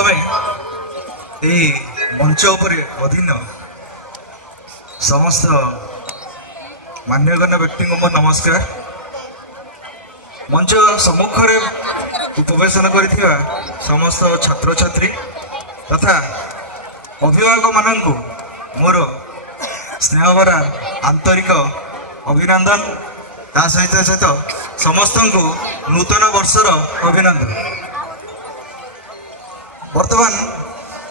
प्रथमे यही मंच उपरे अधीन समस्त मान्यगण्य व्यक्ति को मोर नमस्कार। मंच सम्मुख उपवेशन कर समस्त छात्र छात्री तथा अभिभावक मानू मोर स्नेहभरा आंतरिक अभिनंदन ता सहित सहित समस्त को नूतन वर्षर अभिनंदन। वर्तमान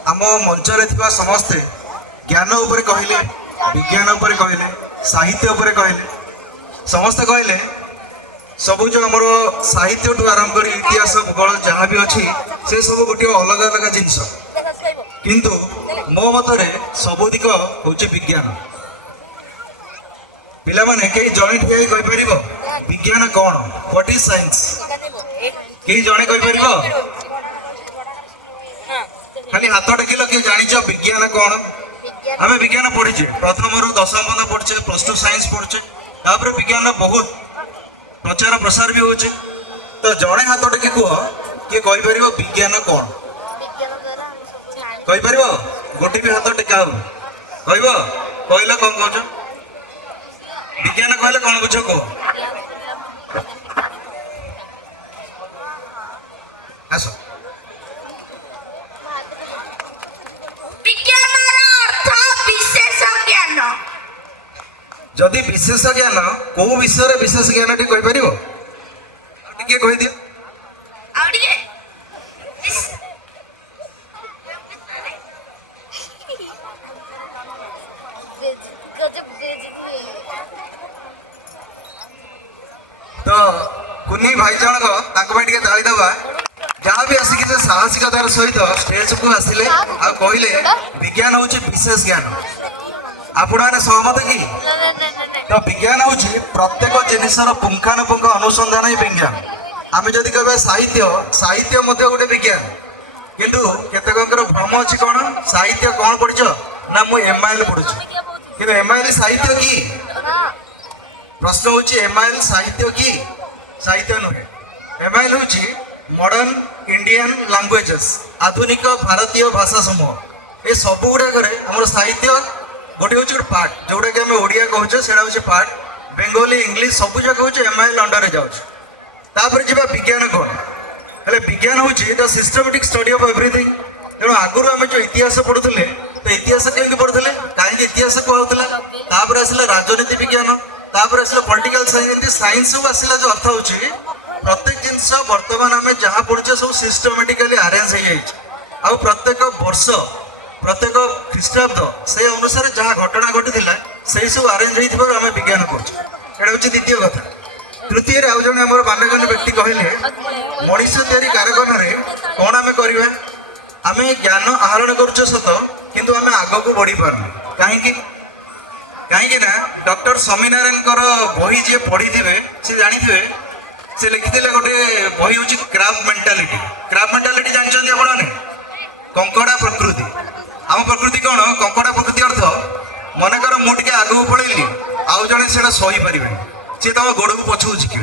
आम मंचरे थिबा समस्ते ज्ञान उपरे कहले, विज्ञान उपरे कहले, साहित्य उपरे कहले, समस्त कहले सब जो आमर साहित्य ठू आरंभ कर इतिहास भूगोल जहाँ भी अच्छी से सब गोटे अलग अलग जिनस, किंतु मो मतरे सबुदिक हूँ विज्ञान। पिला माने कई जणे ठिया कहि परिबो विज्ञान कौन, व्हाट इज साइंस? कई जणे कहि परिबो? खाली हाथ टेकिल कि जानिछ विज्ञान कौन? आमे विज्ञान पढ़िचे, प्रथम रु दशम बंद पढ़चे, प्लस टू साइंस पढ़चे, तापर विज्ञान बहुत प्रचार प्रसार भी होचे। तो जणे हाथ टेकी कुह कि कहि परिबो विज्ञान कौन? कहि परिबो? गोटी भी हाथ टेका हो कहबो, कहले कोन कहछ? विज्ञान कहले कौन बुझ को? आसो जदि विशेष ज्ञान को विषय विशेष ज्ञान टी कहि परिबो? टिके कहि दियो। तो कुनी भाई जन को टिके ताली दबा जहाँ भी आसिक साहसिकतार सहित स्टेज को आसिले आ कहले विज्ञान हूँ विशेष ज्ञान। आपण मैंने सहमत कि? तो विज्ञान हूँ प्रत्येक जिनसर पुंखानुपुंख अनुसंधान ही विज्ञान। आम जदि कह साहित्य, साहित्य गोटे विज्ञान, किंतु केतकर भ्रम अच्छी कौन साहित्य कौन पढ़ ना मु एमआईएल पढ़ुची, कि एमआईएल साहित्य कि? प्रश्न हूँ एमआईएल साहित्य कि? साहित्य नुहे। एमआईएल हूँ मॉडर्न इंडियन लैंग्वेजेस, आधुनिक भारतीय भाषा समूह। ये सब गुड़ाक आम साहित्य गोटे हूँ पार्ट जोटा कि आम ओडिया कहूँ से पार्ट, बेंगली इंग्लीश सब जगह हूँ एमआईएल अंडर जाऊपर जी विज्ञान कौन? हेल्ले विज्ञान हूँ the systematic study of everything. तेणु आगुरी आम जो इतिहास पढ़ुले तो इतिहास कहीं पढ़ुले कहीं इतिहास कहला, तापर आसला राजनीति विज्ञान, तापर आसला पॉलिटिकल साइंस, साइंस सब आसला जो अर्थ हूँ प्रत्येक जिनस बर्तमान आम जहाँ पढ़ुचे सब सिस्टमेटिकली अरेंज हो प्रत्येक वर्ष प्रत्येक ख्रीष्टाब्द से अनुसार जहाँ घटना घटी से सब अरेंज होम विज्ञान कर द्वितीय कथा। तृतीय आउ जन आम मान्यगण्य व्यक्ति कहले मनीष तैयारी कारखान कौन आम करवा? आम ज्ञान आहरण करुचे सत किंतु आम आग को बढ़ी पारना कहीं कहीं डॉक्टर स्वामीनारायण बही जी पढ़ी थे सी जानी थे से लिखी गोटे बही हूँ क्राफ्ट मेंटालिटी। क्राफ्ट मेंटालिटी जानते आपने? कंकड़ा प्रकृति। आम प्रकृति कौन? कंकड़ा प्रकृति अर्थ मनकर मुझे आगू पलैली आउ जड़े से सही पारे सी तुम गोड़ को पछू झिके,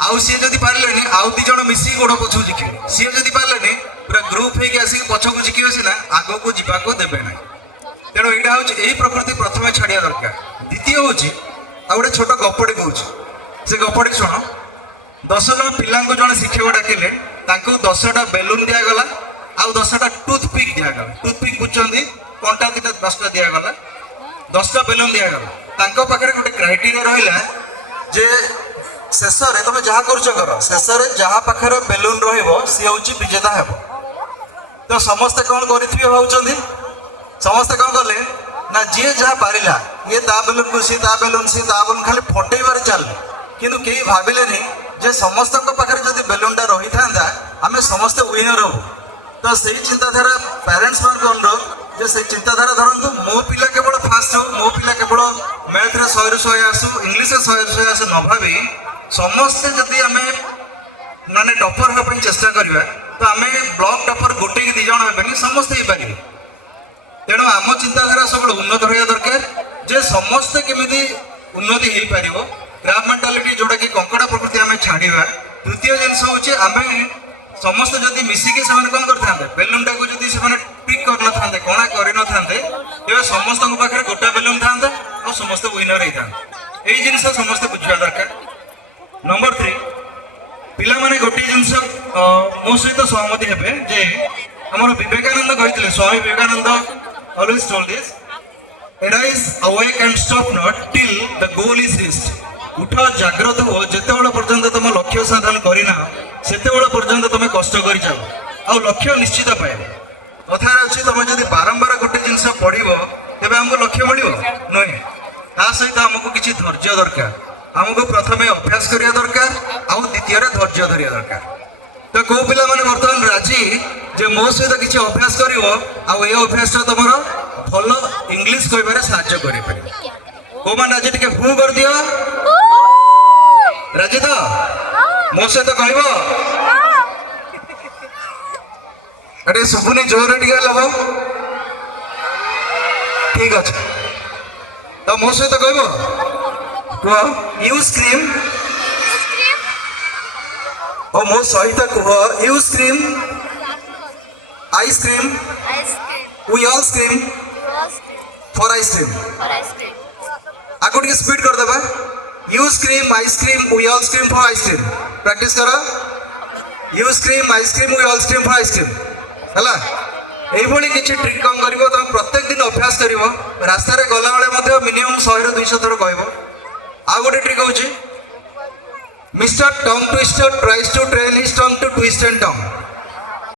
आउ सी जदि पारे आउ दी जन मिसिक गोड़ पछू झिके, सी जदि पारे पूरा ग्रुप होगी आसिक पछक झिके सीना आग को जावाक देवे ना। तेणु यहाँ हूँ यही प्रकृति प्रथम छाड़ा दरकार। द्वितीय हूँ आ गोटे छोट गपटे कहूँ से गपटे शुण। 10 जन पिला जन शिक्षक डाकिले 10टा बेलून दिगला आउ 10टा टूथपिक दिगला। टूथपिक बुझे कंटा दीटा 10टा दिगला, 10टा बेलून दिगला। पाखे गोटे क्राइटेरिया रहा जे शेष में तुम जहाँ कर शेष में जहाँ पाखे बेलून सी हूँ विजेता हे। तो समस्ते कौन करेंगे भाई? समस्ते कौन कले ना जी जहाँ पारा ये ता बेलून को सी ता बेलून सी ता बेलून खाली फटेबार चल, किंतु कई भाविले जे समस्त पाखे जब बेलूनटा रही था आम समस्ते विनर हो। तो से चिंताधारा पेरेंट्स मान अनुरोध जे से चिंताधारा धरतु मो पिला केवल फास्ट हो, मो पिला केवल मैथ रे 100 ରୁ 100 आसू, इंग्लीश 100 ରୁ 100 आसू न भावी समस्ते जदि आम माने टॉपर होगा चेष्टा करवा तो आम ब्लॉक टॉपर गोटे कि 2 जन हेबेनी समस्ते ही पारे। तेणु आम चिंताधारा सब उन्नत रहा दरकार जे समस्ते केमिति उन्नति हो पार। क्राफ्ट मेंटालिटी जोटा कि कंकड़ा प्रकृति आम छाड़ा। तृतीय जिनस हूँ आम ସମସ୍ତେ ଯଦି ମିଶିକି ସେମାନେ କ'ଣ କରିଥାନ୍ତେ ବେଲୁନଟାକୁ ଯଦି ସେମାନେ ପିକ୍ କରିନଥାନ୍ତେ କଣା କରିନଥାନ୍ତେ ତେବେ ସମସ୍ତଙ୍କ ପାଖରେ ଗୋଟା ବେଲୁନ ଥାନ୍ତା ଆଉ ସମସ୍ତେ ୱିନର ହେଇଥାନ୍ତେ। ଏଇ ଜିନିଷ ସମସ୍ତେ ବୁଝିବା ଦରକାର। ନମ୍ବର 3 ପିଲାମାନେ ଗୋଟିଏ ଜିନିଷ ମୋ ସହିତ ସହମତି ହେବେ ଯେ ଆମର ବିବେକାନନ୍ଦ କହିଥିଲେ Swami Vivekananda always told this arise awake and stop not till the goal is reached। ଉଠ ଜାଗ୍ରତ ହୁଅ ଯେତେବେଳେ ପର୍ଯ୍ୟନ୍ତ ତମ ଲକ୍ଷ୍ୟ ସାଧନ କରିନା ସେତେବେଳେ ପର୍ଯ୍ୟନ୍ତ ତମେ କଷ୍ଟ କରିଯାଅ ଆଉ ଲକ୍ଷ୍ୟ ନିଶ୍ଚିତ ପାଇବ। କଥାରେ ଅଛି ତମେ ଯଦି ବାରମ୍ବାର ଗୋଟେ ଜିନିଷ ପଢିବ ତେବେ ଆମକୁ ଲକ୍ଷ୍ୟ ମିଳିବ ନୁହେଁ। ତା ସହିତ ଆମକୁ କିଛି ଧୈର୍ଯ୍ୟ ଦରକାର। ଆମକୁ ପ୍ରଥମେ ଅଭ୍ୟାସ କରିବା ଦରକାର ଆଉ ଦ୍ୱିତୀୟରେ ଧୈର୍ଯ୍ୟ ଧରିବା ଦରକାର। ତ କୋଉ ପିଲାମାନେ ବର୍ତ୍ତମାନ ରାଜି ଯେ ମୋ ସହିତ କିଛି ଅଭ୍ୟାସ କରିବ ଆଉ ଏ ଅଭ୍ୟାସଟା ତମର ଭଲ ଇଂଲିଶ କହିବାରେ ସାହାଯ୍ୟ କରିପାରିବ। କୋଉମାନେ ଆଜି ଟିକେ ହୁ କରିଦିଅ ରାଜି ତ ମୋ ସହିତ କହିବ ଏଠି ଶୁଭୁନି ଜୋରରେ ଟିକେ ଲବ ଠିକ ଅଛି ତ ମୋ ସହିତ କହିବ କୁହ ୟୁ ସ୍କ୍ରିମ୍ ଓ ମୋ ସହିତ କୁହ you scream ice cream we all scream for ice cream आगो टिके स्पीड कर देबा you scream ice cream we all scream for ice cream practice करो you scream ice cream we all scream for ice cream हला एई भली किछि ट्रिक कम करिवो त प्रत्येक दिन अभ्यास करिवो रास्ता रे गला बेले मध्ये मिनिमम 100 ରୁ 200 थर कहबो आ गोटे ट्रिक होची mister tongue twister tries to train his tongue to twist and tongue